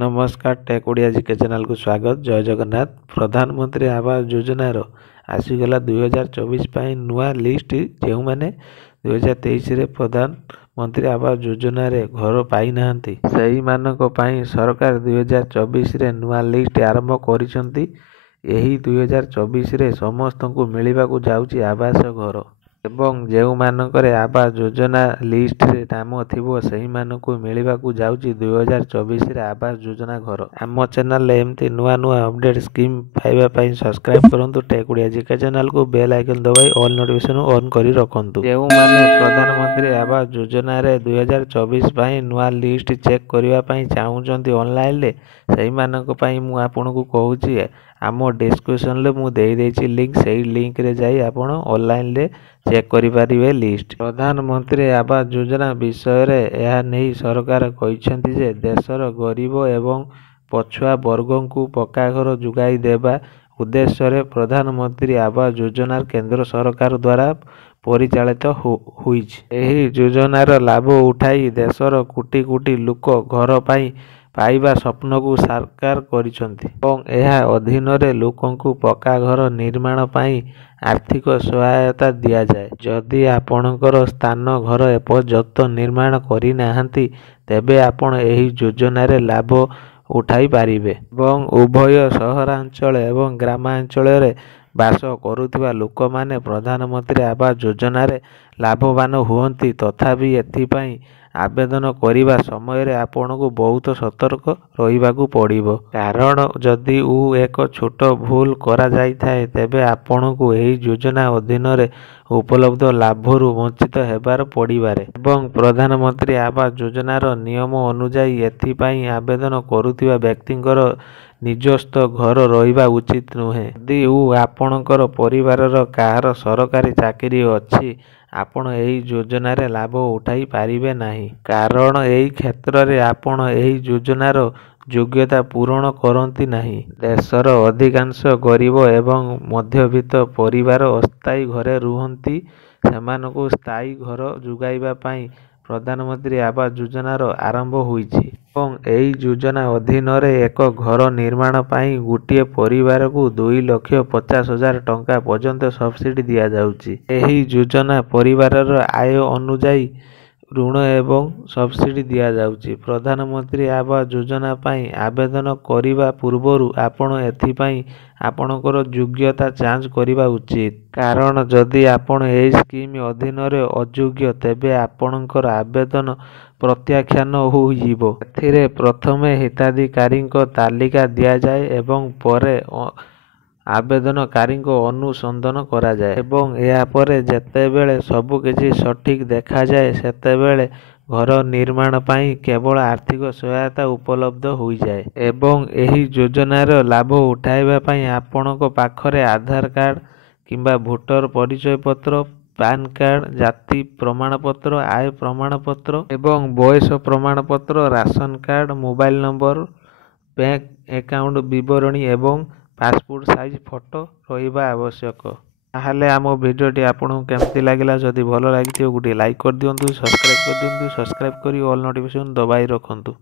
नमस्कार take Odia GK channel को स्वागत। जय जगन्नाथ। प्रधानमंत्री आवास योजनार आसीगला 2024 पाई नुआ लिस्ट जो मैंने 2023 रे प्रधानमंत्री आवास योजना रे घर पाई नाहंती सही मानक पाई सरकार 2024 रे नुआ लिस्ट आरंभ करिसंती। एही 2024 रे समस्त को मिलिबा को जाउची आवास घर एवं जो मानकरे आवास योजना लिस्ट रे नाम थिबो सही मानक मिलिबा को जाउची 2024 रे आवास योजना घर। आम चैनल एमती नुआ नुआ अपडेट स्कीम पाइबा पई सब्सक्राइब करंतु टेक ओडिया जीके चैनल को बेल आइकन दबाई ऑल नोटिफिकेशन ऑन करी रखंतु। जो माने प्रधानमंत्री आवास योजना रे 2024 पई नुआ लिस्ट चेक करिवा पई चाहुचंती ऑनलाइन रे सही मानक पई मु आपनको कहूची आम डिस्क्रिप्शन रे मु देई देछि लिंक सेही लिंक रे जाई आपण ऑनलाइन रे चेक करिपारिबे लिस्ट। प्रधानमंत्री आवास योजना विषय रे यह नहीं सरकार कहिसेंती जे देशर गरीब एवं पछुआ वर्गों को पक्का घर जुगाई देबा उद्देश्य रे प्रधानमंत्री आवास योजना केंद्र सरकार द्वारा परिचालित होइछि। एही योजनार लाभ उठाई देशर कोटी कोटी लोक घर पाइबा स्वप्न को साकार करिसंती एवं यह अधीन रे लोकों को पक्का घर निर्माण पाई आर्थिक सहायता दिया जाए। जदि आपणकर स्थान घर एपर्यंत निर्माण करि नाहंती तेबे आपण एही योजना रे लाभ उठाई पारिबे एवं उभय सहरांचल एवं ग्रामांचल रे बास करुथिबा लोक माने प्रधानमंत्री आवास योजना रे लाभवान हुअंती। तथापि एथिपाई आवेदन करिबा समय रे आपण को बहुत सतर्क रहिबाकू पड़िबो, कारण जदि एक छोट भूल करा जाई थाए तेबे आपण को एही योजना अधीन रे उपलब्ध लाभरू वंचित हेबार पड़िबारे एवं प्रधानमंत्री आवास योजनार नियम अनुसार एथिपाई आवेदन करुथिबा व्यक्तिंकर निजस्थ घर रहिबा उचित नुहे। यदि आपणकर परिवारर काहार सरकारी चाकरी अछि आपण एही योजना रे लाभ उठाई पारिबे नाही, कारण एही क्षेत्र रे आपण एही योजनार योग्यता पूरण करंती नाही। देशर अधिकांश गरीब एवं मध्यवित्त परिवार अस्थायी घरे रुहंती, सेमानकु स्थायी घर जुगाइबा पाई प्रधानमंत्री आवास योजनार आरंभ होइछि एवं एही योजना अधीन रे एक घर निर्माण पाई गोटे परिवार को 2,50,000 टंका पर्यंत सब्सिडी दिया जाउछि। एही योजना परिवारर आय अनुसार ऋण एवं सब्सिडी दिया जाउछि। प्रधानमंत्री आवास योजना पाई आवेदन करिबा पूर्वरु आपण एथिपाई आपणकर योग्यता जांच करिबा उचित, कारण जदि आपण एही स्कीम अधीन रे अयोग्य तेबे आपणकर आवेदन प्रत्याख्यान होइजिबो। एथिरे प्रथमे हिताधिकारी तालिका दिया जाए एवं परे आवेदनकारी अनुसंधान करा जाए एवं या परे जेतेबेले सब किछि सठिक देखा जाए सेतेबेले घर निर्माण पाई केवल आर्थिक सहायता उपलब्ध हो जाए एवं एही योजनार लाभ उठाइबा पाई आपणक पाखरे आधार कार्ड किंबा भोटर परिचय पत्र, पैन कार्ड, जाति प्रमाणपत्र, आय प्रमाणपत्र एवं बयस प्रमाणपत्र, ration card, mobile number, bank account विवरणी एवं पासपोर्ट साइज फोटो रहिबा आवश्यक। ताहले आम भिडियोटी आपको केमती लगिला, जदि भल लगी गोटे लाइक कर दियंतु, सब्सक्राइब कर दियंतु, सब्सक्राइब करी ऑल नोटिफिकेशन दबाई रखंतु।